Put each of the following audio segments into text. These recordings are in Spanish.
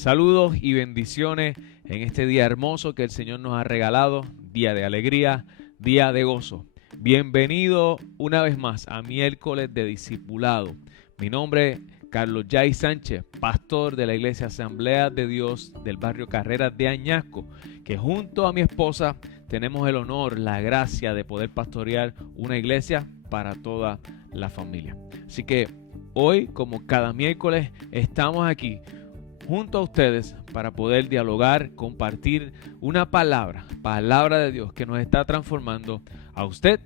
Saludos y bendiciones en este día hermoso que el Señor nos ha regalado, día de alegría, día de gozo. Bienvenido una vez más a miércoles de discipulado. Mi nombre es Carlos Jay Sánchez, pastor de la Iglesia Asamblea de Dios del barrio Carreras de Añasco, que junto a mi esposa tenemos el honor, la gracia de poder pastorear una iglesia para toda la familia. Así que hoy, como cada miércoles, estamos aquí junto a ustedes para poder dialogar, compartir una palabra de Dios que nos está transformando a usted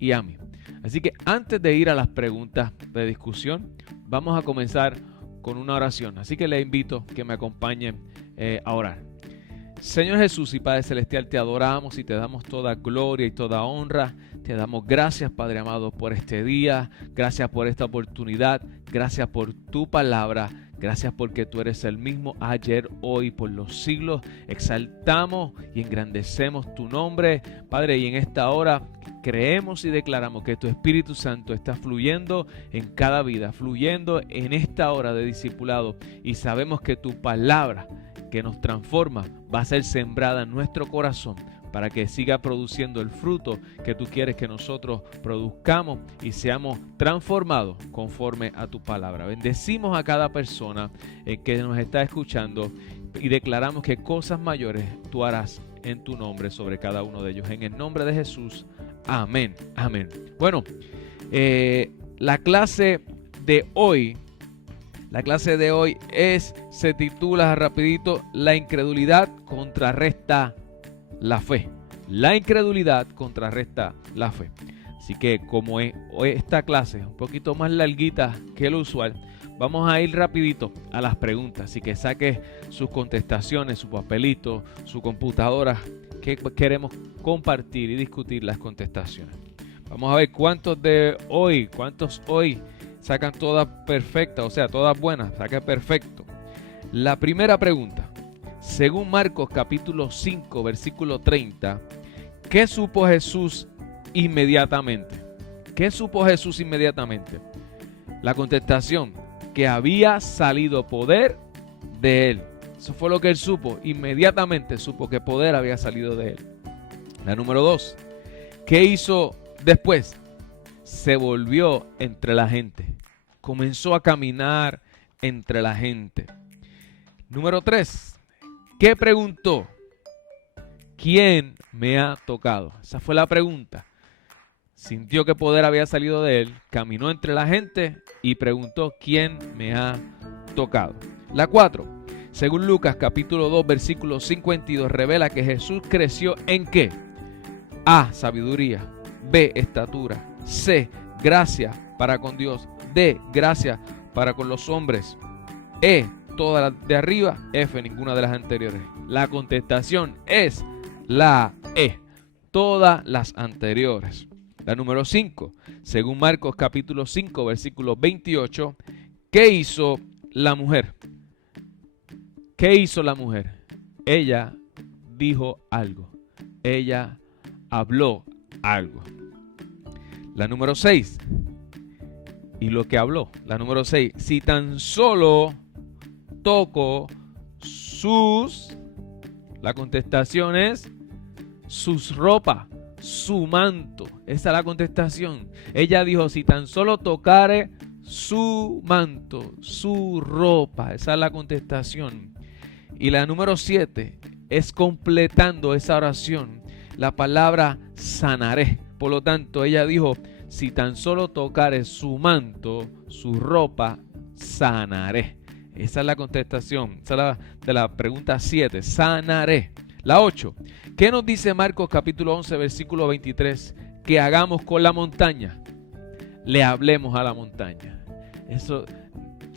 y a mí. Así que antes de ir a las preguntas de discusión, vamos a comenzar con una oración. Así que les invito que me acompañen a orar. Señor Jesús y Padre Celestial, te adoramos y te damos toda gloria y toda honra. Te damos gracias, Padre amado, por este día. Gracias por esta oportunidad. Gracias por tu palabra. Gracias porque tú eres el mismo ayer, hoy, por los siglos. Exaltamos y engrandecemos tu nombre, Padre, y en esta hora creemos y declaramos que tu Espíritu Santo está fluyendo en cada vida, fluyendo en esta hora de discipulado, y sabemos que tu palabra que nos transforma va a ser sembrada en nuestro corazón para que siga produciendo el fruto que tú quieres que nosotros produzcamos y seamos transformados conforme a tu palabra. Bendecimos a cada persona que nos está escuchando y declaramos que cosas mayores tú harás en tu nombre sobre cada uno de ellos. En el nombre de Jesús, amén, amén. Bueno, la clase de hoy se titula rapidito: la incredulidad contrarresta la fe. La incredulidad contrarresta la fe. Así que como esta clase es un poquito más larguita que lo usual, vamos a ir rapidito a las preguntas. Así que saque sus contestaciones, su papelito, su computadora, que queremos compartir y discutir las contestaciones. Vamos a ver cuántos hoy sacan todas perfectas, o sea, todas buenas, saca perfecto. La primera pregunta: según Marcos capítulo 5, versículo 30, ¿qué supo Jesús inmediatamente? ¿Qué supo Jesús inmediatamente? La contestación: que había salido poder de él. Eso fue lo que él supo. Inmediatamente supo que poder había salido de él. La número 2, ¿qué hizo después? Se volvió entre la gente. Comenzó a caminar entre la gente. Número 3, ¿qué preguntó? ¿Quién me ha tocado? Esa fue la pregunta. Sintió que poder había salido de él, caminó entre la gente y preguntó: ¿quién me ha tocado? La 4, según Lucas capítulo 2, versículo 52, revela que Jesús creció ¿en qué? A, sabiduría. B, estatura. C, gracia para con Dios. D, gracia para con los hombres. E, todas las de arriba. F, ninguna de las anteriores. La contestación es la E, todas las anteriores. La número 5, según Marcos capítulo 5, versículo 28, ¿qué hizo la mujer? ¿Qué hizo la mujer? Ella dijo algo. Ella habló algo. La número 6, y lo que habló. La número 6, si tan solo toco sus, la contestación es sus ropas, su manto. Esa es la contestación. Ella dijo: si tan solo tocare su manto, su ropa. Esa es la contestación. Y la número 7 es completando esa oración, la palabra sanaré. Por lo tanto, ella dijo: si tan solo tocare su manto, su ropa, sanaré. Esa es la contestación. Esa es la de la pregunta 7, sanaré. La 8, ¿qué nos dice Marcos capítulo 11, versículo 23? Que hagamos con la montaña. Le hablemos a la montaña. Eso,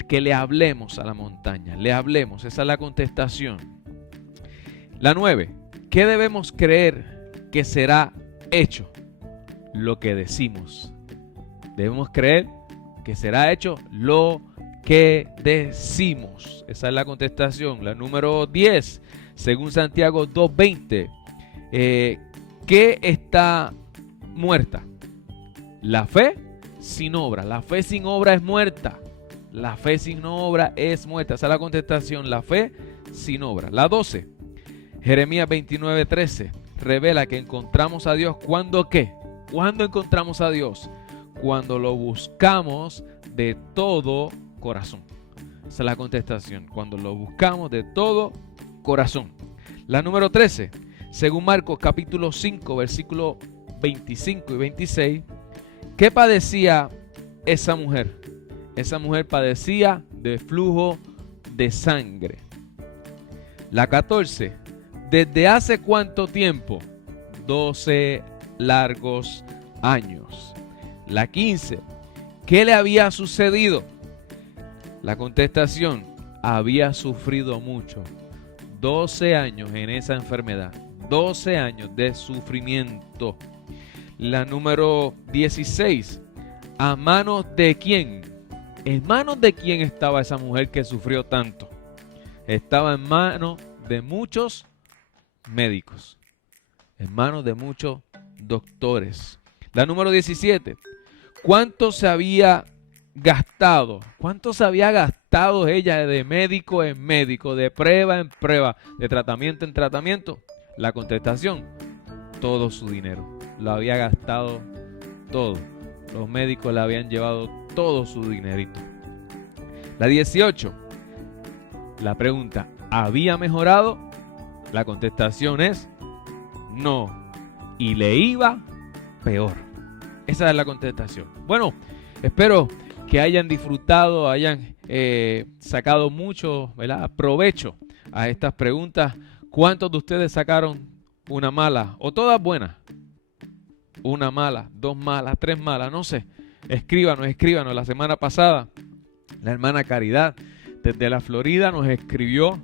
que le hablemos a la montaña. Le hablemos. Esa es la contestación. La 9, ¿qué debemos creer que será hecho? Lo que decimos. Debemos creer que será hecho lo que decimos. Esa es la contestación. La número 10, según Santiago 2:20, ¿qué está muerta? La fe sin obra. La fe sin obra es muerta. La fe sin obra es muerta. Esa es la contestación. La fe sin obra. La 12, Jeremías 29:13, revela que encontramos a Dios cuando ¿qué? ¿Cuándo encontramos a Dios? Cuando lo buscamos de todo corazón. Esa es la contestación. Cuando lo buscamos de todo corazón. La número 13, según Marcos capítulo 5, versículos 25 y 26, ¿qué padecía esa mujer? Esa mujer padecía de flujo de sangre. La 14, ¿desde hace cuánto tiempo? 12 largos años. La 15, ¿qué le había sucedido? La contestación, había sufrido mucho. 12 años en esa enfermedad. 12 años de sufrimiento. La número 16, ¿a manos de quién? ¿En manos de quién estaba esa mujer que sufrió tanto? Estaba en manos de muchos médicos. En manos de muchos doctores. La número 17, ¿cuánto se había gastado? ¿Cuánto se había gastado ella de médico en médico, de prueba en prueba, de tratamiento en tratamiento? La contestación, todo su dinero. Lo había gastado todo. Los médicos le habían llevado todo su dinerito. La 18, la pregunta, ¿había mejorado? La contestación es no. Y le iba peor. Esa es la contestación. Bueno, espero que hayan disfrutado, hayan sacado mucho, ¿verdad?, provecho a estas preguntas. ¿Cuántos de ustedes sacaron una mala o todas buenas? Una mala, dos malas, tres malas, no sé. Escríbanos. La semana pasada, la hermana Caridad desde la Florida nos escribió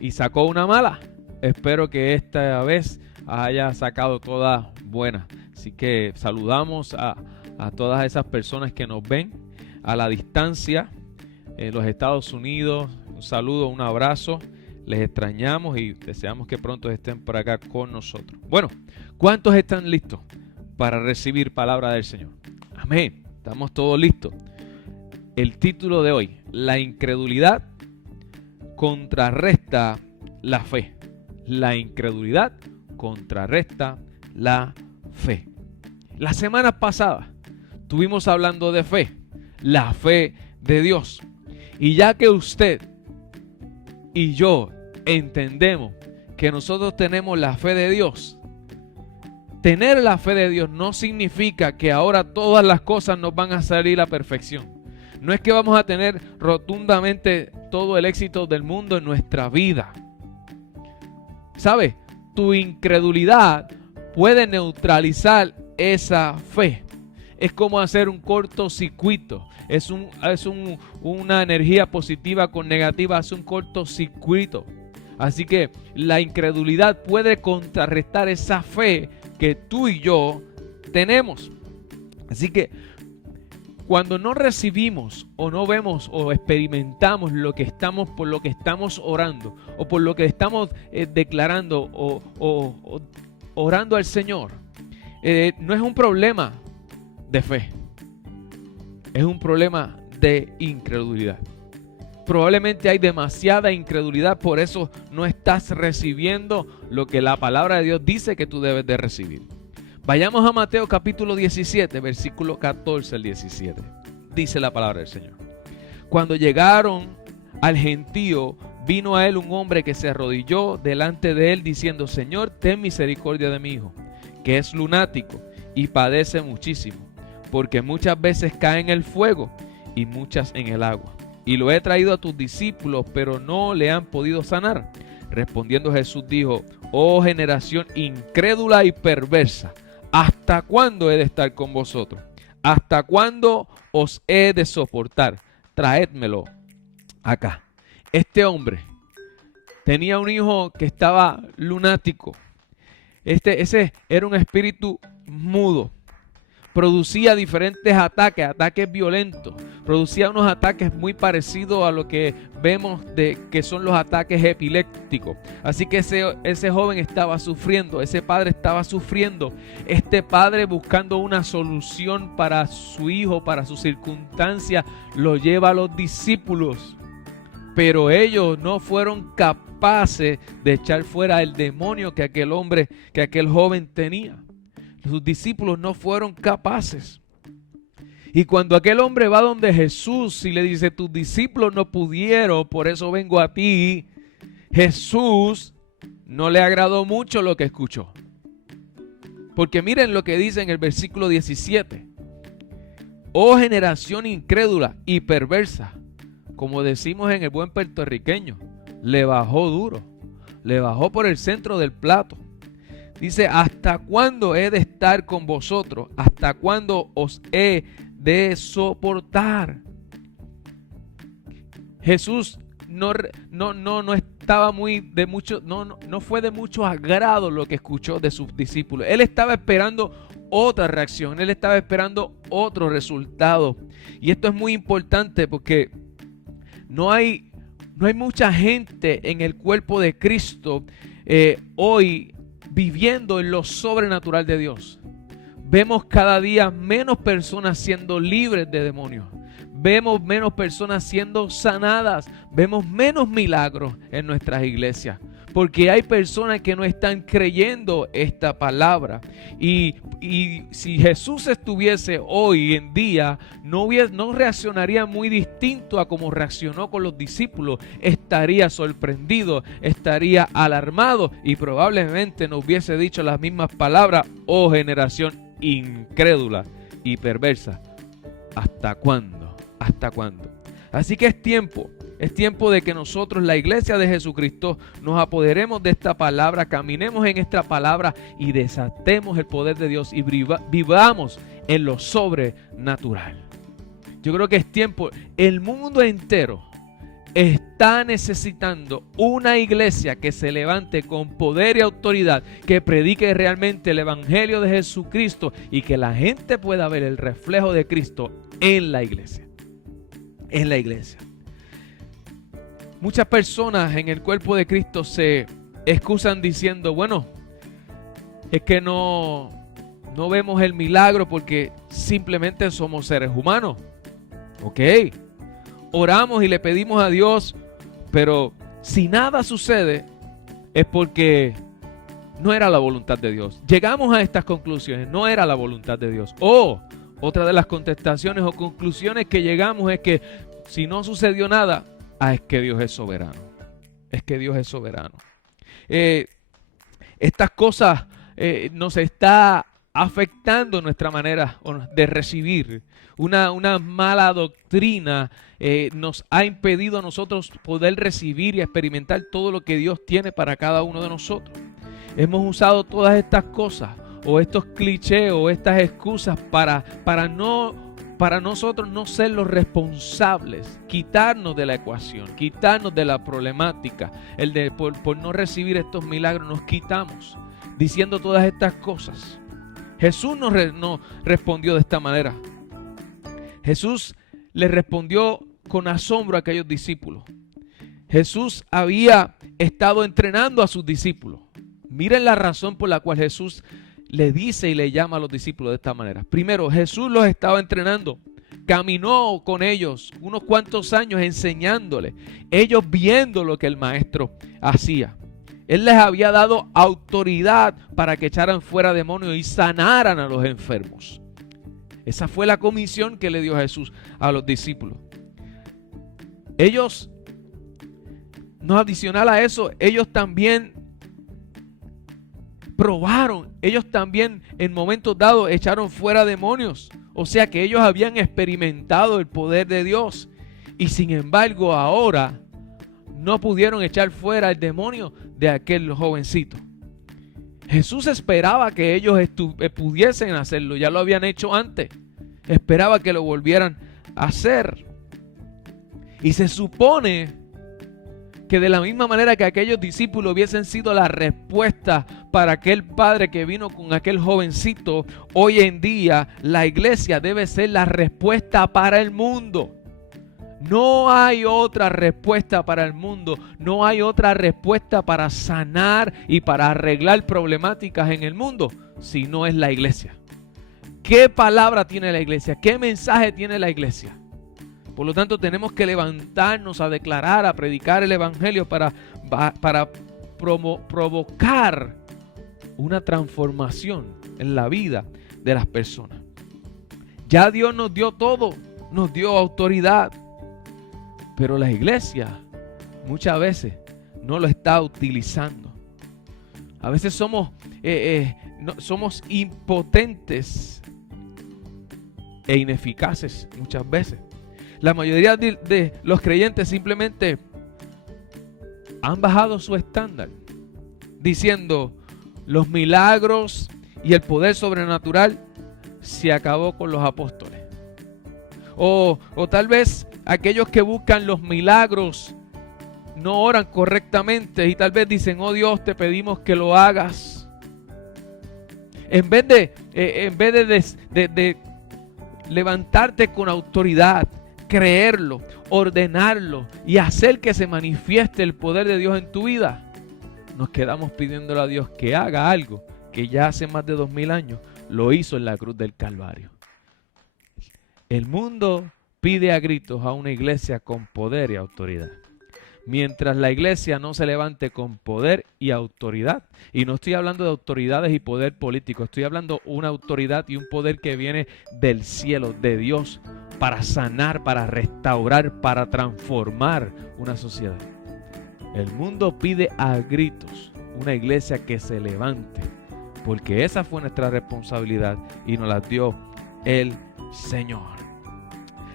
y sacó una mala. Espero que esta vez haya sacado todas buenas. Así que saludamos a todas esas personas que nos ven a la distancia en los Estados Unidos. Un saludo, un abrazo. Les extrañamos y deseamos que pronto estén por acá con nosotros. Bueno, ¿cuántos están listos para recibir palabra del Señor? Amén. Estamos todos listos. El título de hoy, la incredulidad contrarresta la fe. La incredulidad contrarresta la fe. La semana pasada estuvimos hablando de fe, la fe de Dios. Y ya que usted y yo entendemos que nosotros tenemos la fe de Dios, tener la fe de Dios no significa que ahora todas las cosas nos van a salir a perfección. No es que vamos a tener rotundamente todo el éxito del mundo en nuestra vida. ¿Sabes? Tu incredulidad puede neutralizar esa fe. Es como hacer un cortocircuito. Es una energía positiva con negativa. Hace un cortocircuito. Así que la incredulidad puede contrarrestar esa fe que tú y yo tenemos. Así que cuando no recibimos o no vemos o experimentamos por lo que estamos orando o por lo que estamos declarando o orando al Señor, no es un problema de fe, es un problema de incredulidad. Probablemente hay demasiada incredulidad, por eso no estás recibiendo lo que la palabra de Dios dice que tú debes de recibir. Vayamos a Mateo capítulo 17, versículo 14 al 17. Dice la palabra del Señor. Cuando llegaron al gentío, vino a él un hombre que se arrodilló delante de él diciendo: Señor, ten misericordia de mi hijo, que es lunático y padece muchísimo, porque muchas veces cae en el fuego y muchas en el agua. Y lo he traído a tus discípulos, pero no le han podido sanar. Respondiendo Jesús dijo: Oh generación incrédula y perversa, ¿hasta cuándo he de estar con vosotros? ¿Hasta cuándo os he de soportar? Traédmelo acá. Este hombre tenía un hijo que estaba lunático. Ese era un espíritu mudo. Producía diferentes ataques violentos. Producía unos ataques muy parecidos a lo que vemos que son los ataques epilépticos. Así que ese joven estaba sufriendo, ese padre estaba sufriendo. Este padre, buscando una solución para su hijo, para su circunstancia, lo lleva a los discípulos. pero ellos no fueron capaces de echar fuera el demonio que aquel joven tenía. Sus discípulos no fueron capaces. Y cuando aquel hombre va donde Jesús y le dice, tus discípulos no pudieron, por eso vengo a ti, Jesús no le agradó mucho lo que escuchó. Porque miren lo que dice en el versículo 17. Oh generación incrédula y perversa, como decimos en el buen puertorriqueño, le bajó duro, le bajó por el centro del plato. Dice, ¿hasta cuándo he de estar con vosotros? ¿Hasta cuándo os he de soportar? Jesús no estaba no fue de mucho agrado lo que escuchó de sus discípulos. Él estaba esperando otra reacción, él estaba esperando otro resultado. Y esto es muy importante porque no hay mucha gente en el cuerpo de Cristo hoy viviendo en lo sobrenatural de Dios. Vemos cada día menos personas siendo libres de demonios. Vemos menos personas siendo sanadas. Vemos menos milagros en nuestras iglesias. Porque hay personas que no están creyendo esta palabra. Y si Jesús estuviese hoy en día, no reaccionaría muy distinto a como reaccionó con los discípulos. Estaría sorprendido, estaría alarmado y probablemente nos hubiese dicho las mismas palabras: oh generación incrédula y perversa. ¿Hasta cuándo? ¿Hasta cuándo? Así que es tiempo de que nosotros, la iglesia de Jesucristo, nos apoderemos de esta palabra, caminemos en esta palabra y desatemos el poder de Dios y vivamos en lo sobrenatural. Yo creo que es tiempo, el mundo entero está necesitando una iglesia que se levante con poder y autoridad, que predique realmente el evangelio de Jesucristo y que la gente pueda ver el reflejo de Cristo en la iglesia. En la iglesia. Muchas personas en el cuerpo de Cristo se excusan diciendo, bueno, es que no vemos el milagro porque simplemente somos seres humanos. Ok, oramos y le pedimos a Dios, pero si nada sucede es porque no era la voluntad de Dios. Llegamos a estas conclusiones, no era la voluntad de Dios. Otra de las contestaciones o conclusiones que llegamos es que si no sucedió nada, es que Dios es soberano. Es que Dios es soberano. Estas cosas nos está afectando nuestra manera de recibir. Una mala doctrina nos ha impedido a nosotros poder recibir y experimentar todo lo que Dios tiene para cada uno de nosotros. Hemos usado todas estas cosas o estos clichés o estas excusas para nosotros no ser los responsables, quitarnos de la ecuación, quitarnos de la problemática. Por no recibir estos milagros nos quitamos diciendo todas estas cosas. Jesús nos respondió de esta manera. Jesús les respondió con asombro a aquellos discípulos. Jesús había estado entrenando a sus discípulos. Miren la razón por la cual Jesús le dice y le llama a los discípulos de esta manera. Primero, Jesús los estaba entrenando. Caminó con ellos unos cuantos años enseñándoles. Ellos viendo lo que el maestro hacía. Él les había dado autoridad para que echaran fuera demonios y sanaran a los enfermos. Esa fue la comisión que le dio Jesús a los discípulos. Ellos, no adicional a eso, ellos también probaron, ellos también en momentos dados echaron fuera demonios. O sea que ellos habían experimentado el poder de Dios. Y sin embargo ahora no pudieron echar fuera el demonio de aquel jovencito. Jesús esperaba que ellos pudiesen hacerlo. Ya lo habían hecho antes. Esperaba que lo volvieran a hacer. Y se supone que de la misma manera que aquellos discípulos hubiesen sido la respuesta para aquel padre que vino con aquel jovencito, hoy en día la iglesia debe ser la respuesta para el mundo. No hay otra respuesta para el mundo, no hay otra respuesta para sanar y para arreglar problemáticas en el mundo, si no es la iglesia. ¿Qué palabra tiene la iglesia? ¿Qué mensaje tiene la iglesia? Por lo tanto, tenemos que levantarnos a declarar, a predicar el evangelio para provocar una transformación en la vida de las personas. Ya Dios nos dio todo, nos dio autoridad, pero la iglesia muchas veces no lo está utilizando. A veces somos impotentes e ineficaces muchas veces. La mayoría de los creyentes simplemente han bajado su estándar, diciendo los milagros y el poder sobrenatural se acabó con los apóstoles. O tal vez aquellos que buscan los milagros no oran correctamente y tal vez dicen, oh Dios, te pedimos que lo hagas. En vez de levantarte con autoridad, creerlo, ordenarlo y hacer que se manifieste el poder de Dios en tu vida, nos quedamos pidiéndole a Dios que haga algo que ya hace más de 2000 años lo hizo en la cruz del Calvario. El mundo pide a gritos a una iglesia con poder y autoridad. Mientras la iglesia no se levante con poder y autoridad, y no estoy hablando de autoridades y poder político, estoy hablando de una autoridad y un poder que viene del cielo, de Dios, para sanar, para restaurar, para transformar una sociedad. El mundo pide a gritos una iglesia que se levante, porque esa fue nuestra responsabilidad y nos la dio el Señor.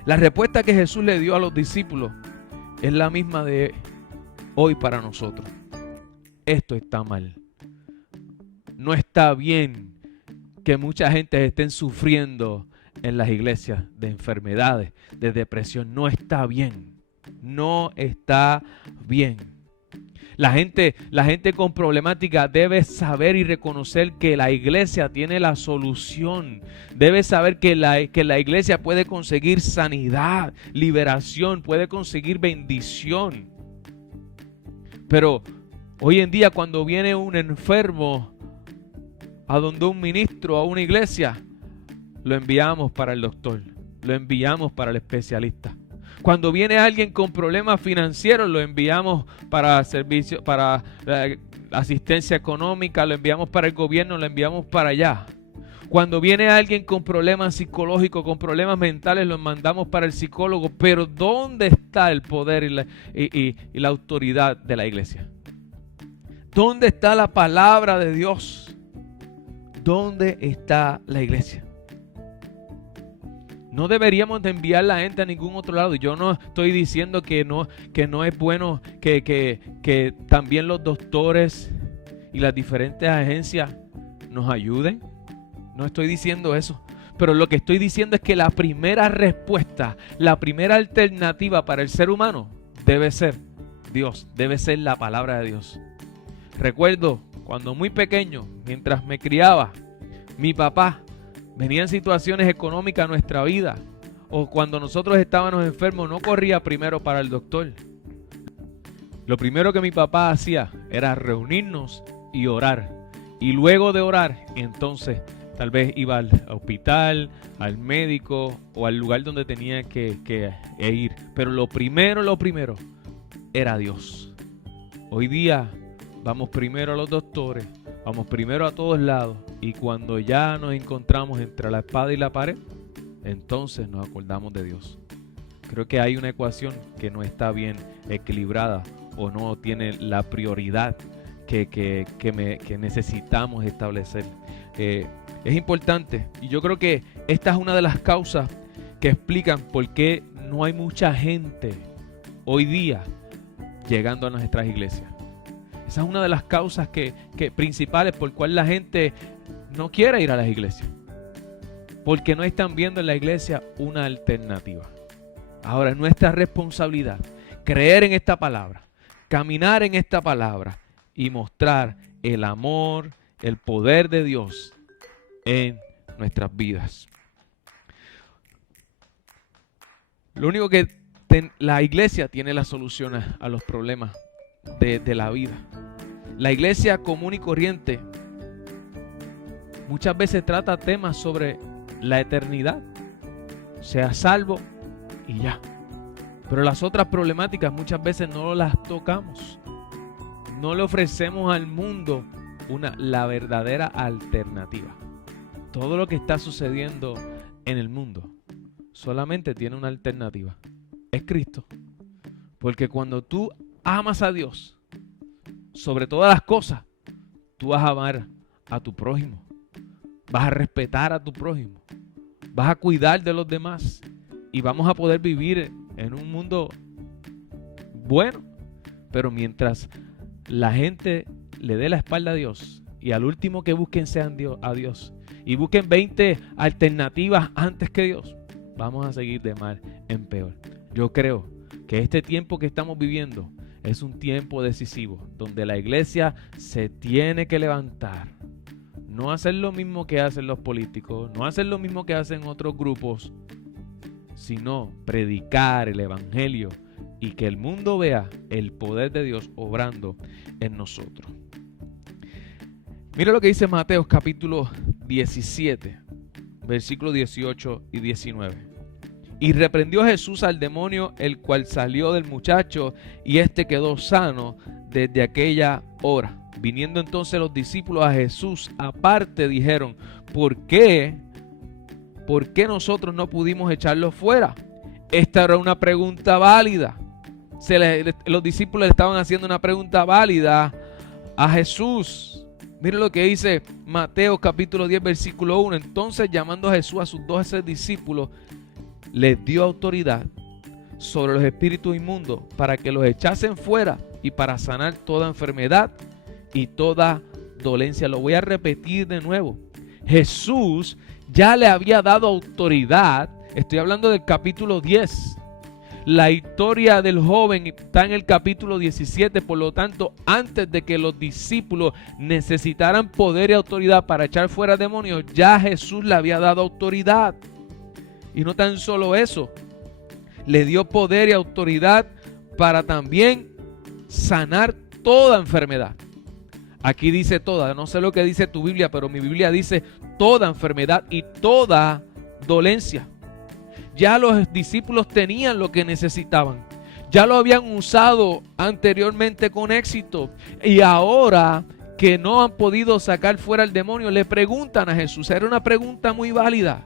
La respuesta que Jesús le dio a los discípulos es la misma de hoy para nosotros. Esto está mal. No está bien que mucha gente estén sufriendo en las iglesias de enfermedades, de depresión. No está bien. No está bien. La gente con problemática debe saber y reconocer que la iglesia tiene la solución. Debe saber que la iglesia puede conseguir sanidad, liberación, puede conseguir bendición. Pero hoy en día cuando viene un enfermo a donde un ministro, a una iglesia, lo enviamos para el doctor, lo enviamos para el especialista. Cuando viene alguien con problemas financieros, lo enviamos para servicio, para asistencia económica, lo enviamos para el gobierno, lo enviamos para allá. Cuando viene alguien con problemas psicológicos, con problemas mentales, lo mandamos para el psicólogo. Pero ¿dónde está el poder y la autoridad de la iglesia? ¿Dónde está la palabra de Dios? ¿Dónde está la iglesia? No deberíamos de enviar a la gente a ningún otro lado. Yo no estoy diciendo que no es bueno que también los doctores y las diferentes agencias nos ayuden. No estoy diciendo eso. Pero lo que estoy diciendo es que la primera respuesta, la primera alternativa para el ser humano debe ser Dios, debe ser la palabra de Dios. Recuerdo cuando muy pequeño, mientras me criaba, mi papá venía en situaciones económicas a nuestra vida, o cuando nosotros estábamos enfermos, no corría primero para el doctor. Lo primero que mi papá hacía era reunirnos y orar. Y luego de orar, entonces tal vez iba al hospital, al médico o al lugar donde tenía que ir. Pero lo primero era Dios. Hoy día vamos primero a los doctores, vamos primero a todos lados, y cuando ya nos encontramos entre la espada y la pared, entonces nos acordamos de Dios. Creo que hay una ecuación que no está bien equilibrada o no tiene la prioridad que necesitamos establecer. Es importante, y yo creo que esta es una de las causas que explican por qué no hay mucha gente hoy día llegando a nuestras iglesias. Esa es una de las causas principales por cual la gente no quiere ir a las iglesias, porque no están viendo en la iglesia una alternativa. Ahora es nuestra responsabilidad creer en esta palabra, caminar en esta palabra y mostrar el amor, el poder de Dios en nuestras vidas. Lo único que la iglesia tiene las soluciones a los problemas de la vida. La iglesia común y corriente muchas veces trata temas sobre la eternidad. Sea salvo y ya. Pero las otras problemáticas muchas veces no las tocamos. No le ofrecemos al mundo la verdadera alternativa. Todo lo que está sucediendo en el mundo solamente tiene una alternativa. Es Cristo. Porque cuando tú amas a Dios sobre todas las cosas, tú vas a amar a tu prójimo. Vas a respetar a tu prójimo. Vas a cuidar de los demás. Y vamos a poder vivir en un mundo bueno. Pero mientras la gente le dé la espalda a Dios y al último que busquen sean a Dios y busquen 20 alternativas antes que Dios, vamos a seguir de mal en peor. Yo creo que este tiempo que estamos viviendo es un tiempo decisivo donde la iglesia se tiene que levantar. No hacer lo mismo que hacen los políticos, no hacer lo mismo que hacen otros grupos, sino predicar el evangelio y que el mundo vea el poder de Dios obrando en nosotros. Mira lo que dice Mateo capítulo 17, versículos 18 y 19. Y reprendió Jesús al demonio, el cual salió del muchacho, y éste quedó sano desde aquella hora. Viniendo entonces los discípulos a Jesús aparte, dijeron: ¿Por qué nosotros no pudimos echarlo fuera? Esta era una pregunta válida. Los discípulos le estaban haciendo una pregunta válida a Jesús. Miren lo que dice Mateo capítulo 10 versículo 1. Entonces, llamando a Jesús a sus 12 discípulos, les dio autoridad sobre los espíritus inmundos para que los echasen fuera y para sanar toda enfermedad y toda dolencia. Lo voy a repetir de nuevo. Jesús ya le había dado autoridad. Estoy hablando del capítulo 10. La historia del joven está en el capítulo 17. Por lo tanto, antes de que los discípulos necesitaran poder y autoridad para echar fuera demonios, ya Jesús le había dado autoridad. Y no tan solo eso, le dio poder y autoridad para también sanar toda enfermedad. Aquí dice toda, no sé lo que dice tu Biblia, pero mi Biblia dice toda enfermedad y toda dolencia. Ya los discípulos tenían lo que necesitaban. Ya lo habían usado anteriormente con éxito. Y ahora que no han podido sacar fuera el demonio, le preguntan a Jesús. Era una pregunta muy válida.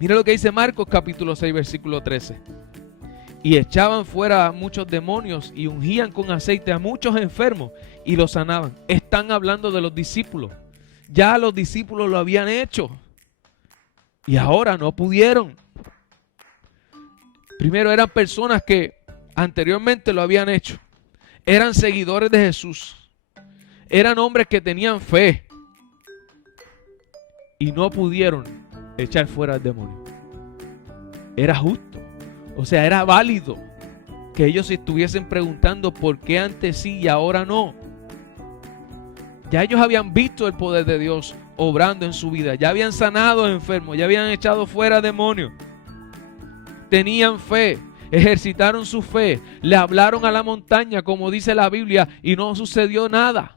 Mira lo que dice Marcos capítulo 6 versículo 13. Y echaban fuera a muchos demonios y ungían con aceite a muchos enfermos y los sanaban. Están hablando de los discípulos. Ya los discípulos lo habían hecho y ahora no pudieron. Primero eran personas que anteriormente lo habían hecho. Eran seguidores de Jesús. Eran hombres que tenían fe y no pudieron echar fuera al demonio. Era justo, o sea, era válido que ellos se estuviesen preguntando por qué antes sí y ahora no. Ya ellos habían visto el poder de Dios obrando en su vida, ya habían sanado enfermos, ya habían echado fuera demonios. Tenían fe, ejercitaron su fe, le hablaron a la montaña como dice la Biblia y no sucedió nada.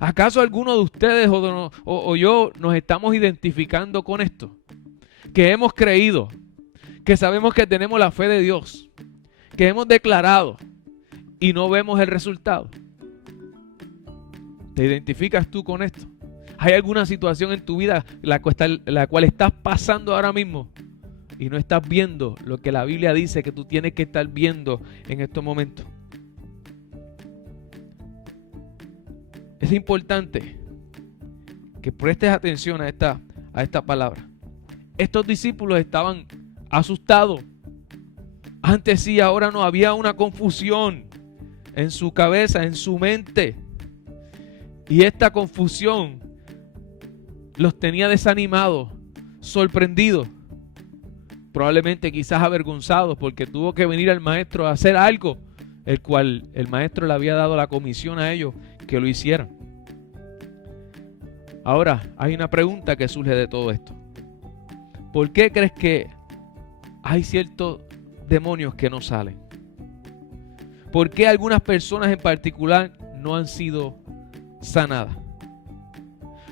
¿Acaso alguno de ustedes o yo nos estamos identificando con esto? Que hemos creído, que sabemos que tenemos la fe de Dios, que hemos declarado y no vemos el resultado. ¿Te identificas tú con esto? ¿Hay alguna situación en tu vida la cual estás pasando ahora mismo y no estás viendo lo que la Biblia dice que tú tienes que estar viendo en estos momentos? Es importante que prestes atención a esta palabra. Estos discípulos estaban asustados. Antes sí, ahora no. Había una confusión en su cabeza, en su mente. Y esta confusión los tenía desanimados, sorprendidos. Probablemente quizás avergonzados porque tuvo que venir el maestro a hacer algo, el cual el maestro le había dado la comisión a ellos que lo hicieran. Ahora, hay una pregunta que surge de todo esto. ¿Por qué crees que hay ciertos demonios que no salen? ¿Por qué algunas personas en particular no han sido sanadas?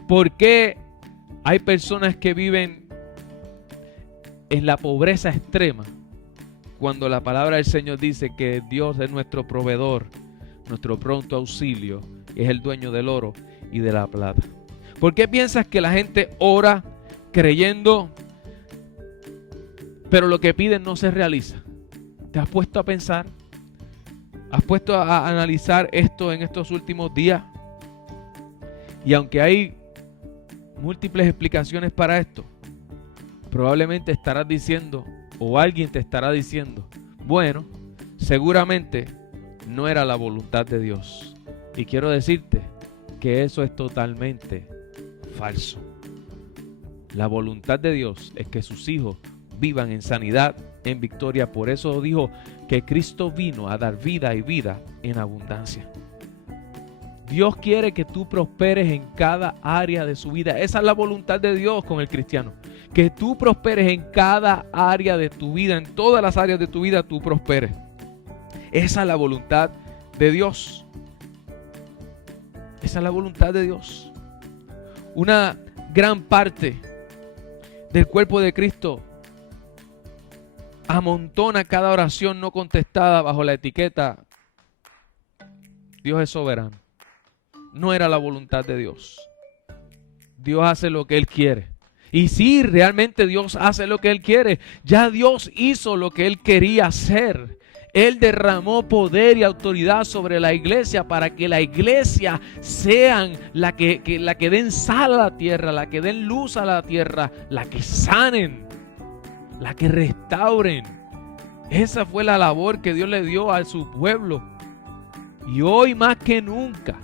¿Por qué hay personas que viven en la pobreza extrema cuando la palabra del Señor dice que Dios es nuestro proveedor, nuestro pronto auxilio, es el dueño del oro y de la plata? ¿Por qué piensas que la gente ora creyendo, pero lo que piden no se realiza? ¿Te has puesto a pensar? ¿Has puesto a analizar esto en estos últimos días? Y aunque hay múltiples explicaciones para esto, probablemente estarás diciendo, o alguien te estará diciendo, bueno, seguramente no era la voluntad de Dios. Y quiero decirte que eso es totalmente falso. La voluntad de Dios es que sus hijos vivan en sanidad, en victoria. Por eso dijo que Cristo vino a dar vida y vida en abundancia. Dios quiere que tú prosperes en cada área de su vida. Esa es la voluntad de Dios con el cristiano. Que tú prosperes en cada área de tu vida, en todas las áreas de tu vida tú prosperes. Esa es la voluntad de Dios. Esa es la voluntad de Dios. Una gran parte del cuerpo de Cristo amontona cada oración no contestada bajo la etiqueta Dios es soberano. No era la voluntad de Dios. Dios hace lo que Él quiere. Y sí, realmente Dios hace lo que Él quiere. Ya Dios hizo lo que Él quería hacer. Él derramó poder y autoridad sobre la iglesia para que la iglesia sean la que den sal a la tierra, la que den luz a la tierra, la que sanen, la que restauren. Esa fue la labor que Dios le dio a su pueblo. Y hoy más que nunca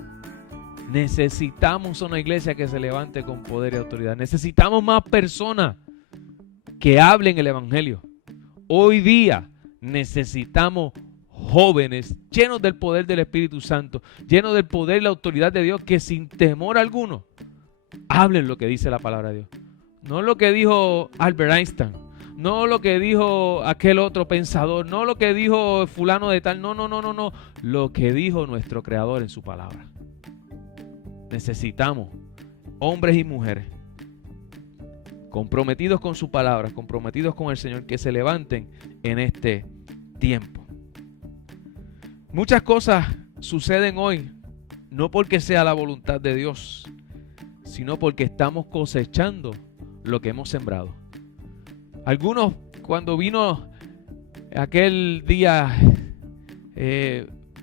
necesitamos una iglesia que se levante con poder y autoridad. Necesitamos más personas que hablen el evangelio. Hoy día necesitamos jóvenes llenos del poder del Espíritu Santo, llenos del poder y la autoridad de Dios, que sin temor alguno hablen lo que dice la palabra de Dios. No lo que dijo Albert Einstein, no lo que dijo aquel otro pensador, no lo que dijo fulano de tal, no. Lo que dijo nuestro Creador en su palabra. Necesitamos hombres y mujeres comprometidos con su palabra, comprometidos con el Señor, que se levanten en este tiempo. Muchas cosas suceden hoy, no porque sea la voluntad de Dios, sino porque estamos cosechando lo que hemos sembrado. Algunos, cuando vino aquel día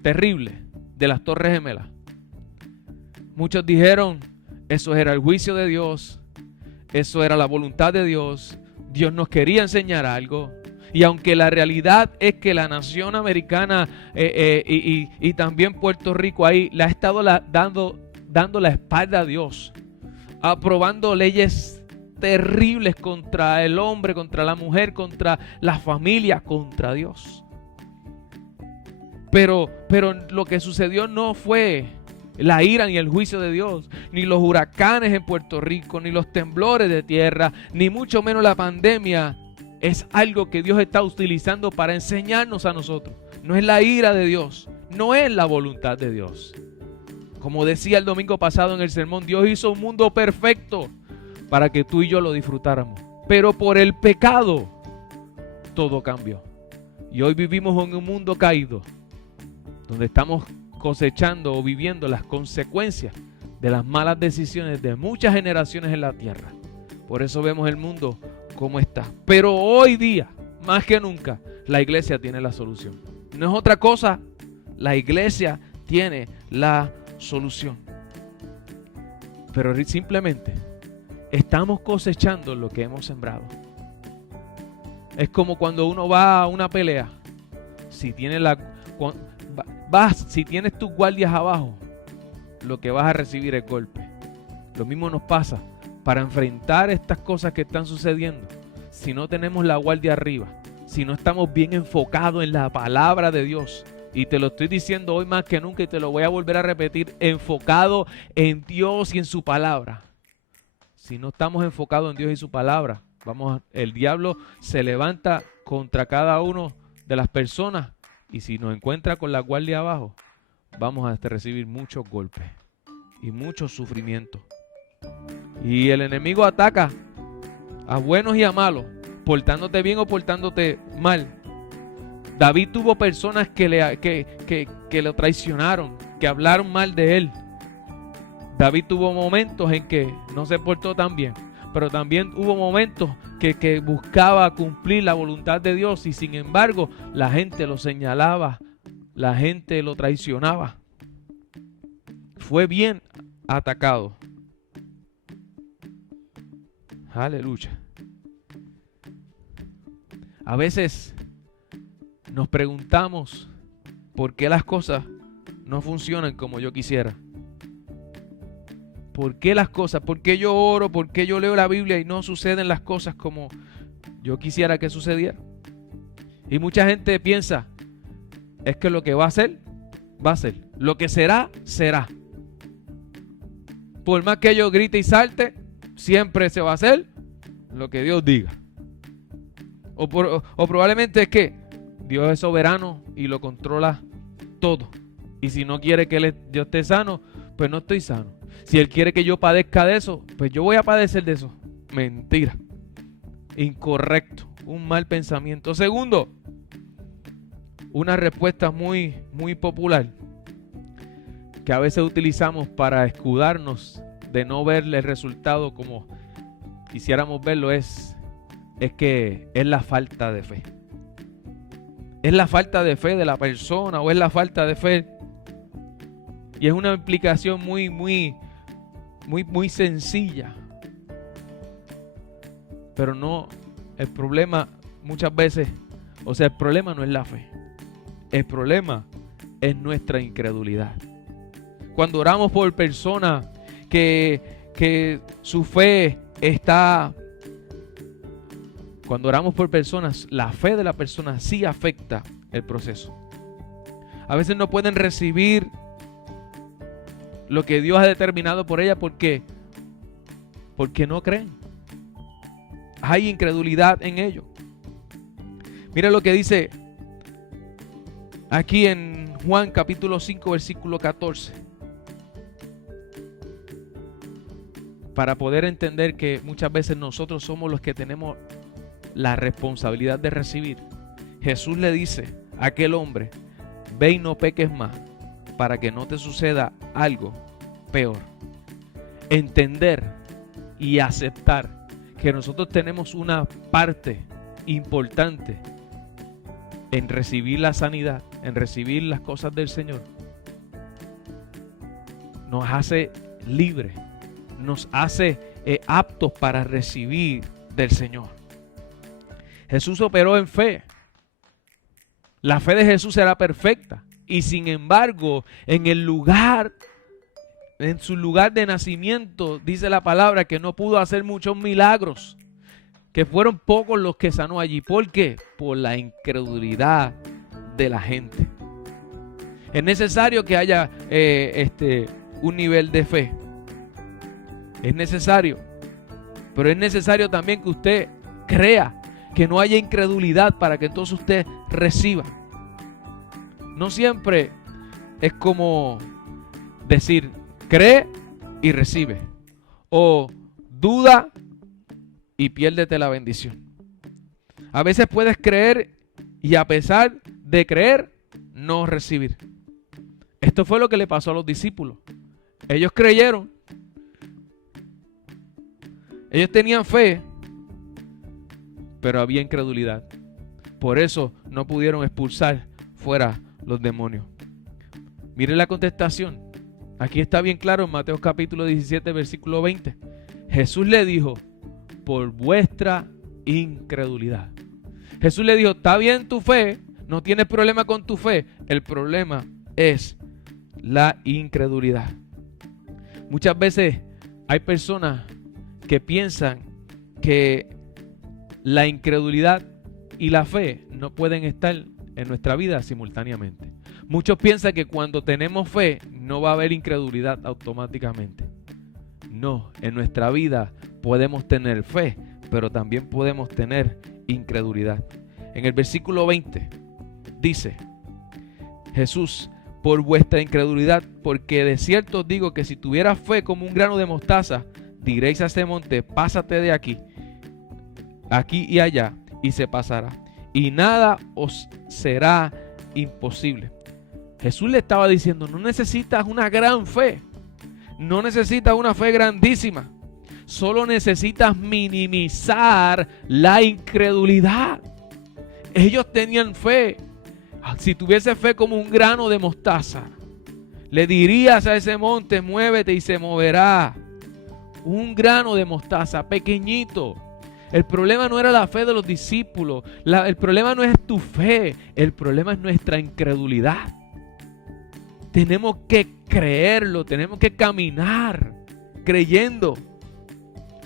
terrible de las Torres Gemelas, muchos dijeron, eso era el juicio de Dios, eso era la voluntad de Dios, Dios nos quería enseñar algo. Y aunque la realidad es que la nación americana y también Puerto Rico ahí le ha estado dando la espalda a Dios, aprobando leyes terribles contra el hombre, contra la mujer, contra la familia, contra Dios. Pero lo que sucedió no fue la ira ni el juicio de Dios, ni los huracanes en Puerto Rico, ni los temblores de tierra, ni mucho menos la pandemia. Es algo que Dios está utilizando para enseñarnos a nosotros. No es la ira de Dios, no es la voluntad de Dios. Como decía el domingo pasado en el sermón, Dios hizo un mundo perfecto para que tú y yo lo disfrutáramos. Pero por el pecado, todo cambió. Y hoy vivimos en un mundo caído, donde estamos cosechando o viviendo las consecuencias de las malas decisiones de muchas generaciones en la tierra. Por eso vemos el mundo como está. Pero hoy día, más que nunca, la iglesia tiene la solución. No es otra cosa, la iglesia tiene la solución. Pero simplemente estamos cosechando lo que hemos sembrado. Es como cuando uno va a una pelea. Si tienes tus guardias abajo, lo que vas a recibir es golpe. Lo mismo nos pasa para enfrentar estas cosas que están sucediendo. Si no tenemos la guardia arriba, si no estamos bien enfocados en la palabra de Dios, y te lo estoy diciendo hoy más que nunca y te lo voy a volver a repetir, enfocado en Dios y en su palabra. Si no estamos enfocados en Dios y su palabra, el diablo se levanta contra cada uno de las personas, y si nos encuentra con la guardia abajo, vamos a recibir muchos golpes y mucho sufrimiento. Y el enemigo ataca a buenos y a malos, portándote bien o portándote mal. David tuvo personas que lo traicionaron, que hablaron mal de él. David tuvo momentos en que no se portó tan bien, pero también hubo momentos que buscaba cumplir la voluntad de Dios y sin embargo la gente lo señalaba, la gente lo traicionaba. Fue bien atacado. Aleluya. A veces nos preguntamos por qué las cosas no funcionan como yo quisiera. ¿Por qué las cosas? ¿Por qué yo oro? ¿Por qué yo leo la Biblia y no suceden las cosas como yo quisiera que sucediera? Y mucha gente piensa, es que lo que va a ser, va a ser. Lo que será, será. Por más que yo grite y salte, siempre se va a hacer lo que Dios diga. O probablemente es que Dios es soberano y lo controla todo. Y si no quiere que yo esté sano, pues no estoy sano. Si Él quiere que yo padezca de eso, pues yo voy a padecer de eso. Mentira. Incorrecto. Un mal pensamiento. Segundo, una respuesta muy popular que a veces utilizamos para escudarnos de no ver el resultado como quisiéramos verlo es que es la falta de fe. Es la falta de fe de la persona o es la falta de fe. Y es una implicación muy sencilla. Pero no, el problema muchas veces, el problema no es la fe. El problema es nuestra incredulidad. Cuando oramos por personas que su fe está... Cuando oramos por personas, la fe de la persona sí afecta el proceso. A veces no pueden recibir lo que Dios ha determinado por ella porque no creen. Hay incredulidad en ellos. Mira lo que dice aquí en Juan capítulo 5 versículo 14. Para poder entender que muchas veces nosotros somos los que tenemos la responsabilidad de recibir. Jesús le dice a aquel hombre, ve y no peques más para que no te suceda algo peor. Entender y aceptar que nosotros tenemos una parte importante en recibir la sanidad, en recibir las cosas del Señor, nos hace libres, nos hace aptos para recibir del Señor. Jesús operó en fe. La fe de Jesús era perfecta. Y sin embargo, en su lugar de nacimiento, dice la palabra que no pudo hacer muchos milagros. Que fueron pocos los que sanó allí. ¿Por qué? Por la incredulidad de la gente. Es necesario que haya un nivel de fe. Es necesario. Pero es necesario también que usted crea, que no haya incredulidad para que entonces usted reciba. No siempre es como decir, cree y recibe. O duda y piérdete la bendición. A veces puedes creer y a pesar de creer, no recibir. Esto fue lo que le pasó a los discípulos. Ellos creyeron. Ellos tenían fe, pero había incredulidad. Por eso no pudieron expulsar fuera los demonios. Mire la contestación. Aquí está bien claro en Mateo capítulo 17, versículo 20. Jesús le dijo, por vuestra incredulidad. Jesús le dijo, está bien tu fe, no tienes problema con tu fe. El problema es la incredulidad. Muchas veces hay personas que piensan que la incredulidad y la fe no pueden estar en nuestra vida simultáneamente. Muchos piensan que cuando tenemos fe no va a haber incredulidad automáticamente. No, en nuestra vida podemos tener fe, pero también podemos tener incredulidad. En el versículo 20 dice Jesús, por vuestra incredulidad, porque de cierto os digo que si tuvieras fe como un grano de mostaza, diréis a este monte, pásate de aquí y allá, y se pasará, y nada os será imposible. Jesús le estaba diciendo, no necesitas una gran fe, no necesitas una fe grandísima, solo necesitas minimizar la incredulidad. Ellos tenían fe. Si tuviese fe como un grano de mostaza, le dirías a ese monte, muévete y se moverá. Un grano de mostaza, pequeñito. El problema no era la fe de los discípulos. El problema no es tu fe. El problema es nuestra incredulidad. Tenemos que creerlo. Tenemos que caminar creyendo.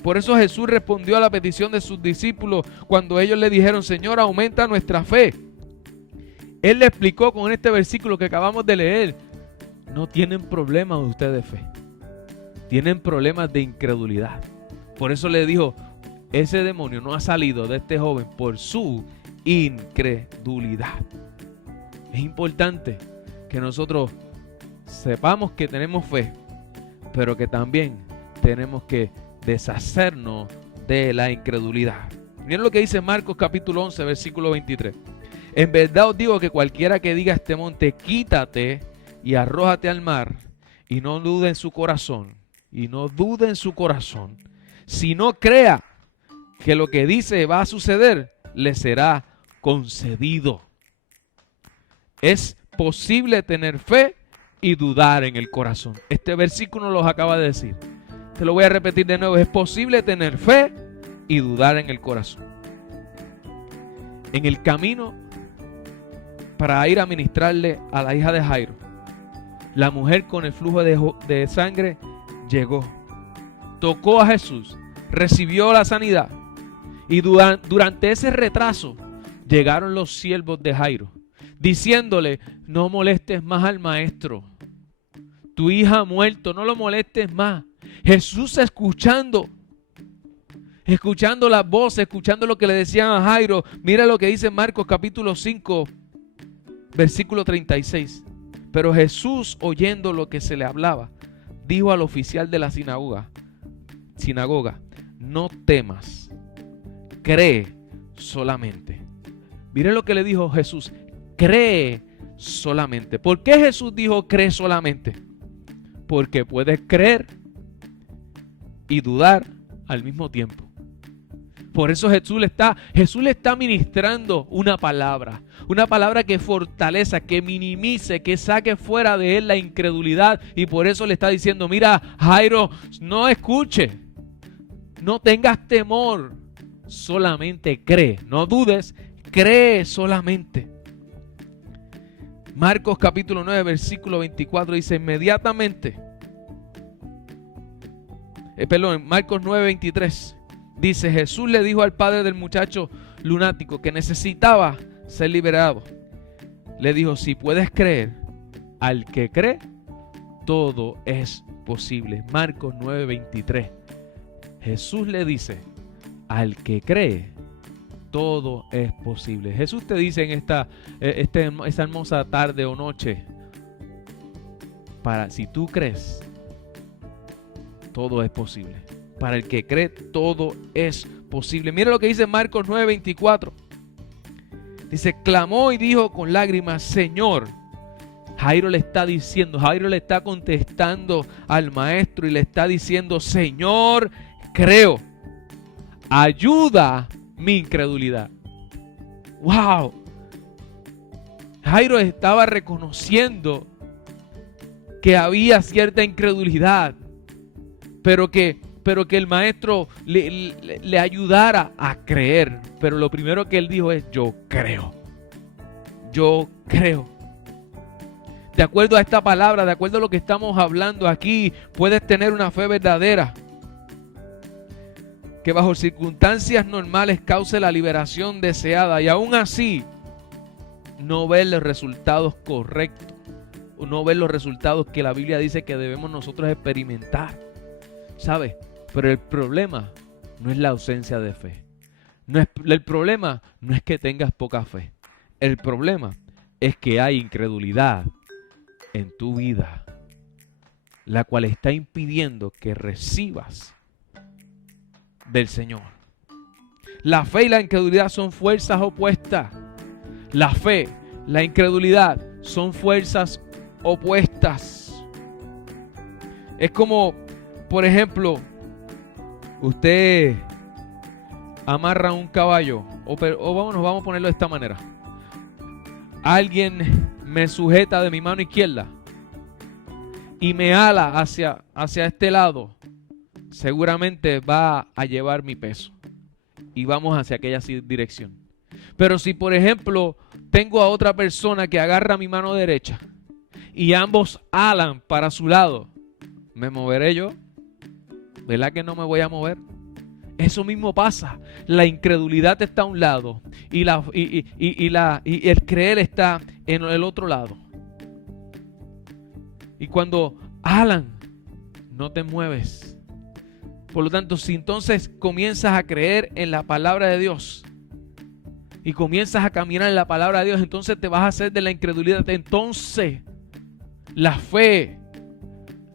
Por eso Jesús respondió a la petición de sus discípulos cuando ellos le dijeron, Señor, aumenta nuestra fe. Él le explicó con este versículo que acabamos de leer, no tienen problemas ustedes de fe, tienen problemas de incredulidad. Por eso le dijo, ese demonio no ha salido de este joven por su incredulidad. Es importante que nosotros sepamos que tenemos fe, pero que también tenemos que deshacernos de la incredulidad. Miren lo que dice Marcos capítulo 11, versículo 23. En verdad os digo que cualquiera que diga a este monte, quítate y arrójate al mar, y no dude en su corazón, si no crea que lo que dice va a suceder, le será concedido. Es posible tener fe y dudar en el corazón. Este versículo nos acaba de decir. Te lo voy a repetir de nuevo. Es posible tener fe y dudar en el corazón. En el camino para ir a ministrarle a la hija de Jairo, la mujer con el flujo de sangre llegó, tocó a Jesús, recibió la sanidad. Y durante ese retraso llegaron los siervos de Jairo, diciéndole, no molestes más al maestro. Tu hija ha muerto, no lo molestes más. Jesús escuchando las voces, escuchando lo que le decían a Jairo. Mira lo que dice Marcos capítulo 5, versículo 36. Pero Jesús, oyendo lo que se le hablaba, dijo al oficial de la sinagoga, no temas, cree solamente. Miren lo que le dijo Jesús, cree solamente. ¿Por qué Jesús dijo cree solamente? Porque puedes creer y dudar al mismo tiempo. Por eso Jesús le está ministrando una palabra que fortaleza, que minimice, que saque fuera de él la incredulidad. Y por eso le está diciendo, mira, Jairo, no escuche, no tengas temor, solamente cree, no dudes, cree solamente. Marcos capítulo 9, versículo 24 dice, inmediatamente, Marcos 9, 23, dice, Jesús le dijo al padre del muchacho lunático que necesitaba ser liberado. Le dijo, si puedes creer, al que cree, todo es posible. Marcos 9, 23. Jesús le dice, al que cree, todo es posible. Jesús te dice en esta hermosa tarde o noche, si tú crees, todo es posible. Para el que cree, todo es posible. Mira lo que dice Marcos 9:24. Dice, clamó y dijo con lágrimas, Señor. Jairo le está contestando al maestro y le está diciendo, Señor, creo, ayuda mi incredulidad. ¡Wow! Jairo estaba reconociendo que había cierta incredulidad, pero que el maestro le ayudara a creer. Pero lo primero que él dijo es, yo creo. De acuerdo a esta palabra, de acuerdo a lo que estamos hablando aquí, puedes tener una fe verdadera que bajo circunstancias normales cause la liberación deseada y aún así no ver los resultados correctos o no ver los resultados que la Biblia dice que debemos nosotros experimentar. ¿Sabes? Pero el problema no es la ausencia de fe. El problema no es que tengas poca fe. El problema es que hay incredulidad en tu vida, la cual está impidiendo que recibas del Señor. La fe y la incredulidad son fuerzas opuestas. opuesta. La fe, la incredulidad son fuerzas opuestas. Es como, por ejemplo, usted amarra un caballo, vamos a ponerlo de esta manera. Alguien me sujeta de mi mano izquierda y me ala hacia este lado, seguramente va a llevar mi peso y vamos hacia aquella dirección. Pero si, por ejemplo, tengo a otra persona que agarra mi mano derecha y ambos alan para su lado, ¿me moveré yo? ¿Verdad que no me voy a mover? Eso mismo pasa. La incredulidad está a un lado y el creer está en el otro lado. Y cuando alan, no te mueves. Por lo tanto, si entonces comienzas a creer en la palabra de Dios y comienzas a caminar en la palabra de Dios, entonces te vas a hacer de la incredulidad. Entonces, la fe,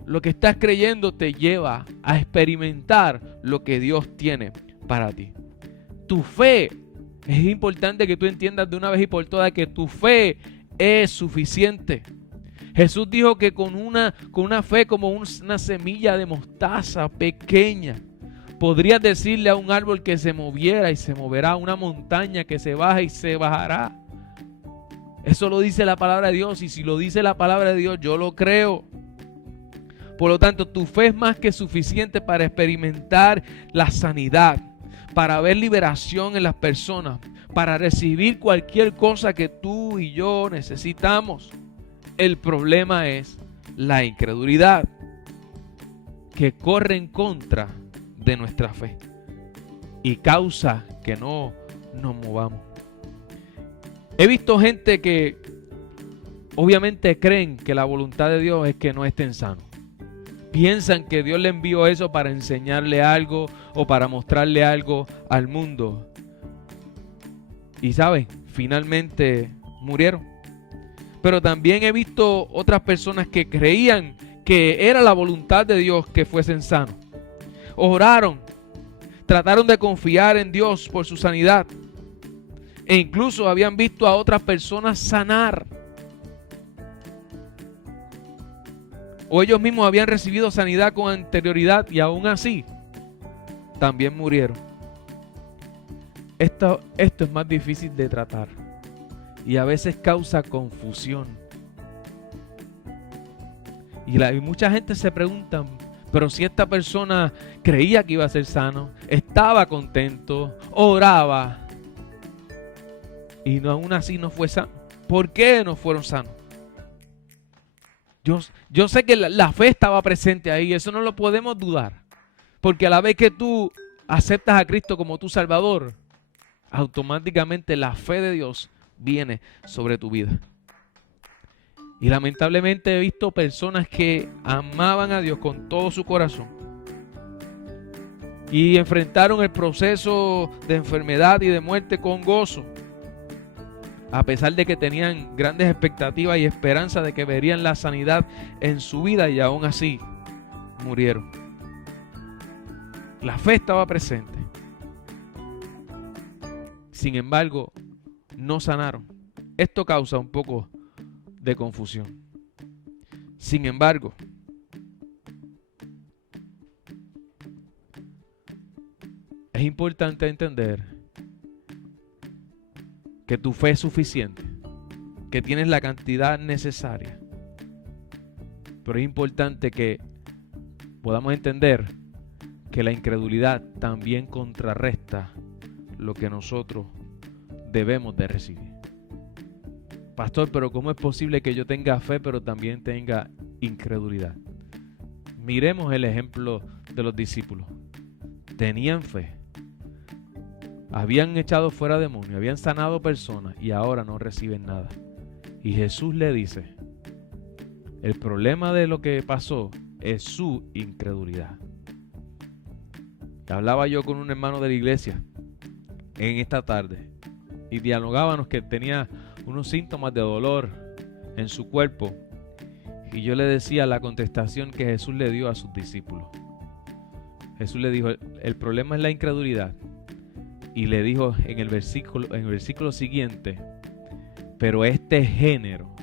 lo que estás creyendo, te lleva a experimentar lo que Dios tiene para ti. Tu fe, es importante que tú entiendas de una vez y por todas que tu fe es suficiente. Jesús dijo que con una fe como una semilla de mostaza pequeña, podrías decirle a un árbol que se moviera y se moverá, a una montaña que se baja y se bajará. Eso lo dice la palabra de Dios, y si lo dice la palabra de Dios, yo lo creo. Por lo tanto, tu fe es más que suficiente para experimentar la sanidad, para ver liberación en las personas, para recibir cualquier cosa que tú y yo necesitamos. El problema es la incredulidad, que corre en contra de nuestra fe y causa que no nos movamos. He visto gente que obviamente creen que la voluntad de Dios es que no estén sanos. Piensan que Dios le envió eso para enseñarle algo o para mostrarle algo al mundo. Y saben, finalmente murieron. Pero también he visto otras personas que creían que era la voluntad de Dios que fuesen sanos. Oraron, trataron de confiar en Dios por su sanidad. E incluso habían visto a otras personas sanar. O ellos mismos habían recibido sanidad con anterioridad y aún así también murieron. Esto es más difícil de tratar y a veces causa confusión. Y mucha gente se pregunta, pero si esta persona creía que iba a ser sano, estaba contento, oraba y aún así no fue sano. ¿Por qué no fueron sanos? Yo sé que la fe estaba presente ahí, eso no lo podemos dudar. Porque a la vez que tú aceptas a Cristo como tu Salvador, automáticamente la fe de Dios viene sobre tu vida. Y lamentablemente he visto personas que amaban a Dios con todo su corazón y enfrentaron el proceso de enfermedad y de muerte con gozo, a pesar de que tenían grandes expectativas y esperanza de que verían la sanidad en su vida, y aún así murieron. La fe estaba presente. Sin embargo, no sanaron. Esto causa un poco de confusión. Sin embargo, es importante entender que tu fe es suficiente, que tienes la cantidad necesaria. Pero es importante que podamos entender que la incredulidad también contrarresta lo que nosotros debemos de recibir. Pastor, pero ¿cómo es posible que yo tenga fe pero también tenga incredulidad? Miremos el ejemplo de los discípulos. Tenían fe. Habían echado fuera demonios, habían sanado personas y ahora no reciben nada. Y Jesús le dice, el problema de lo que pasó es su incredulidad. Hablaba yo con un hermano de la iglesia en esta tarde y dialogábamos que tenía unos síntomas de dolor en su cuerpo. Y yo le decía la contestación que Jesús le dio a sus discípulos. Jesús le dijo, el problema es la incredulidad. Y le dijo en el versículo siguiente, pero este género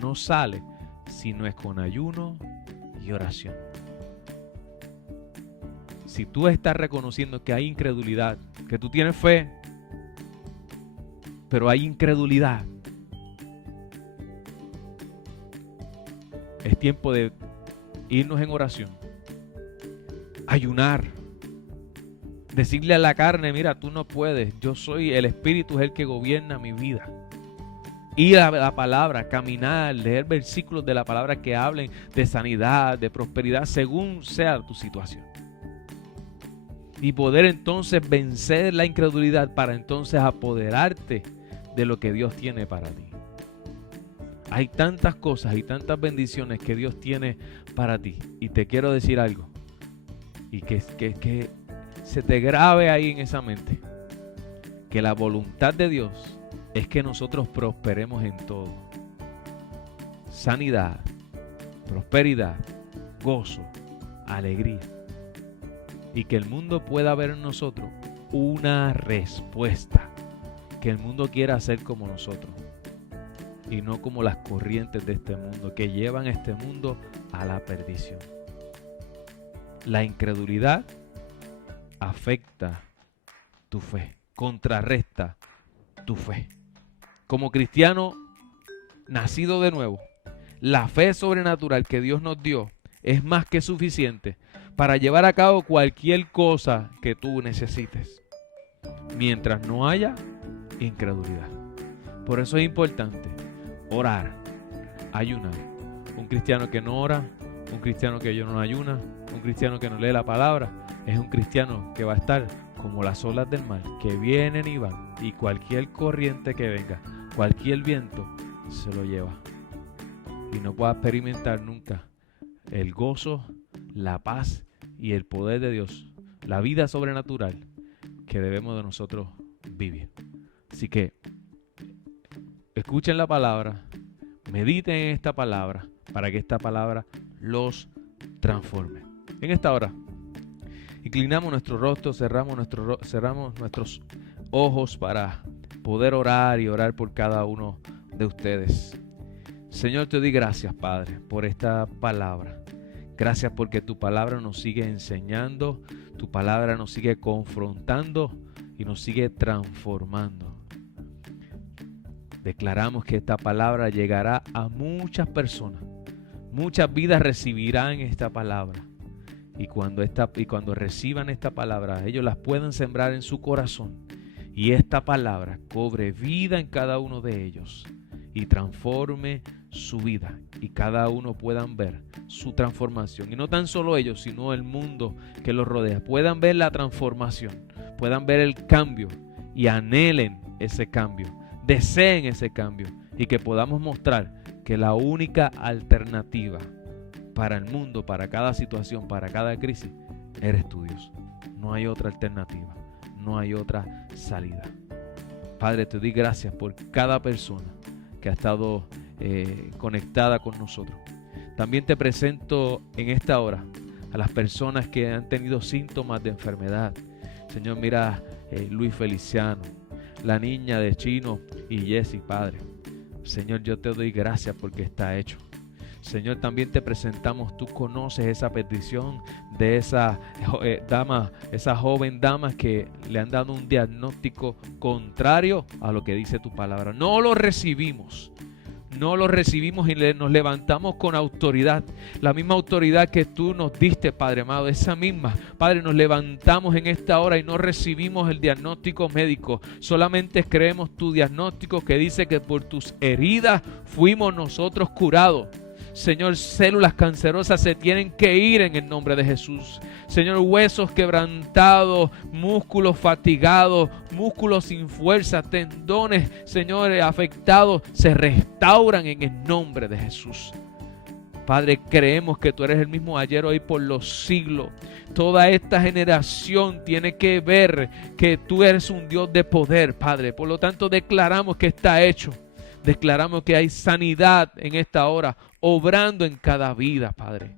no sale si no es con ayuno y oración. Si tú estás reconociendo que hay incredulidad, que tú tienes fe, pero hay incredulidad, es tiempo de irnos en oración, ayunar, decirle a la carne, mira, tú no puedes, yo soy el Espíritu, es el que gobierna mi vida. Ir a la palabra, caminar, leer versículos de la palabra que hablen de sanidad, de prosperidad, según sea tu situación. Y poder entonces vencer la incredulidad para entonces apoderarte de lo que Dios tiene para ti. Hay tantas cosas y tantas bendiciones que Dios tiene para ti. Y te quiero decir algo. Y que se te grabe ahí en esa mente. Que la voluntad de Dios es que nosotros prosperemos en todo. Sanidad, prosperidad, gozo, alegría. Y que el mundo pueda ver en nosotros una respuesta. Que el mundo quiera ser como nosotros. Y no como las corrientes de este mundo que llevan este mundo a la perdición. La incredulidad afecta tu fe, contrarresta tu fe. Como cristiano nacido de nuevo, la fe sobrenatural que Dios nos dio es más que suficiente para llevar a cabo cualquier cosa que tú necesites, mientras no haya incredulidad. Por eso es importante orar, ayunar. Un cristiano que no ora, un cristiano que no ayuna, un cristiano que no lee la palabra, es un cristiano que va a estar como las olas del mar, que vienen y van, y cualquier corriente que venga, cualquier viento, se lo lleva. Y no pueda experimentar nunca el gozo, la paz y el poder de Dios, la vida sobrenatural que debemos de nosotros vivir. Así que escuchen la palabra, mediten en esta palabra para que esta palabra los transforme. En esta hora, inclinamos nuestro rostro, cerramos nuestros ojos para poder orar y orar por cada uno de ustedes. Señor, te doy gracias, Padre, por esta palabra. Gracias porque tu palabra nos sigue enseñando, tu palabra nos sigue confrontando y nos sigue transformando. Declaramos que esta palabra llegará a muchas personas. Muchas vidas recibirán esta palabra. Y cuando reciban esta palabra, ellos las puedan sembrar en su corazón. Y esta palabra cobre vida en cada uno de ellos. Y transforme su vida. Y cada uno puedan ver su transformación. Y no tan solo ellos, sino el mundo que los rodea. Puedan ver la transformación. Puedan ver el cambio. Y anhelen ese cambio. Deseen ese cambio y que podamos mostrar que la única alternativa para el mundo, para cada situación, para cada crisis, eres tú, Dios. No hay otra alternativa, no hay otra salida. Padre, te doy gracias por cada persona que ha estado conectada con nosotros. También te presento en esta hora a las personas que han tenido síntomas de enfermedad. Señor, mira Luis Feliciano, la niña de Chino y Jessy, Padre. Señor, yo te doy gracias porque está hecho. Señor, también te presentamos, tú conoces esa petición de esa joven dama que le han dado un diagnóstico contrario a lo que dice tu palabra. No lo recibimos y nos levantamos con autoridad, la misma autoridad que tú nos diste, Padre amado, esa misma. Padre, nos levantamos en esta hora y no recibimos el diagnóstico médico, solamente creemos tu diagnóstico que dice que por tus heridas fuimos nosotros curados. Señor, células cancerosas se tienen que ir en el nombre de Jesús. Señor, huesos quebrantados, músculos fatigados, músculos sin fuerza, tendones, Señor, afectados, se restauran en el nombre de Jesús. Padre, creemos que tú eres el mismo ayer, hoy, por los siglos. Toda esta generación tiene que ver que tú eres un Dios de poder, Padre. Por lo tanto, declaramos que está hecho. Declaramos que hay sanidad en esta hora, obrando en cada vida, Padre.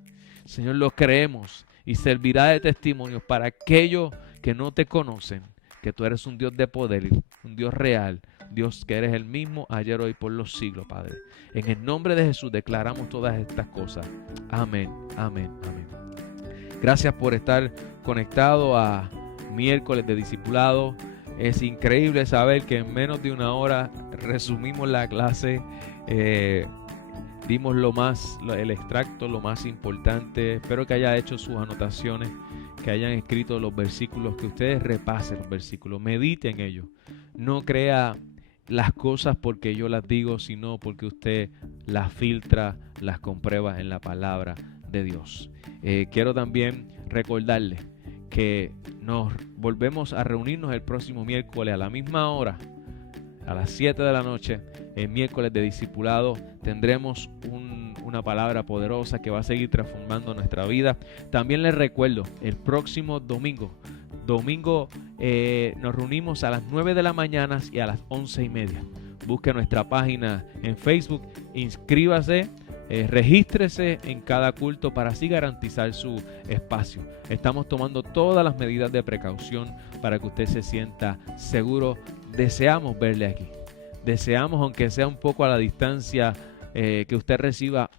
Señor, lo creemos y servirá de testimonio para aquellos que no te conocen, que tú eres un Dios de poder, un Dios real, Dios que eres el mismo ayer, hoy, por los siglos, Padre. En el nombre de Jesús declaramos todas estas cosas. Amén, amén, amén. Gracias por estar conectado a miércoles de discipulado. Es increíble saber que en menos de una hora resumimos la clase. Dimos el extracto, lo más importante. Espero que haya hecho sus anotaciones, que hayan escrito los versículos, que ustedes repasen los versículos, mediten en ellos. No crea las cosas porque yo las digo, sino porque usted las filtra, las comprueba en la palabra de Dios. Quiero también recordarle que nos volvemos a reunirnos el próximo miércoles a la misma hora, a las 7 de la noche, el miércoles de discipulado. Tendremos una palabra poderosa que va a seguir transformando nuestra vida. También les recuerdo, el próximo domingo nos reunimos a las 9 de la mañana y a las 11:30. Busque nuestra página en Facebook, inscríbase, regístrese en cada culto para así garantizar su espacio. Estamos tomando todas las medidas de precaución para que usted se sienta seguro. Deseamos verle aquí. Deseamos, aunque sea un poco a la distancia, que usted reciba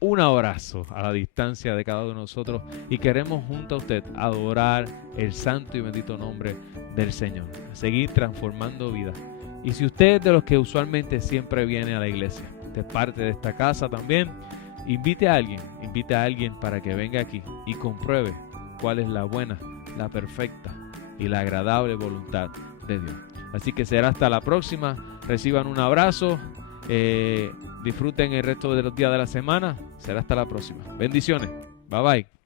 un abrazo a la distancia de cada uno de nosotros, y queremos junto a usted adorar el santo y bendito nombre del Señor, seguir transformando vidas. Y si usted es de los que usualmente siempre viene a la iglesia, usted es parte de esta casa también, invite a alguien para que venga aquí y compruebe cuál es la buena, la perfecta y la agradable voluntad de Dios. Así que será hasta la próxima. Reciban un abrazo. Disfruten el resto de los días de la semana. Será hasta la próxima. Bendiciones. Bye bye.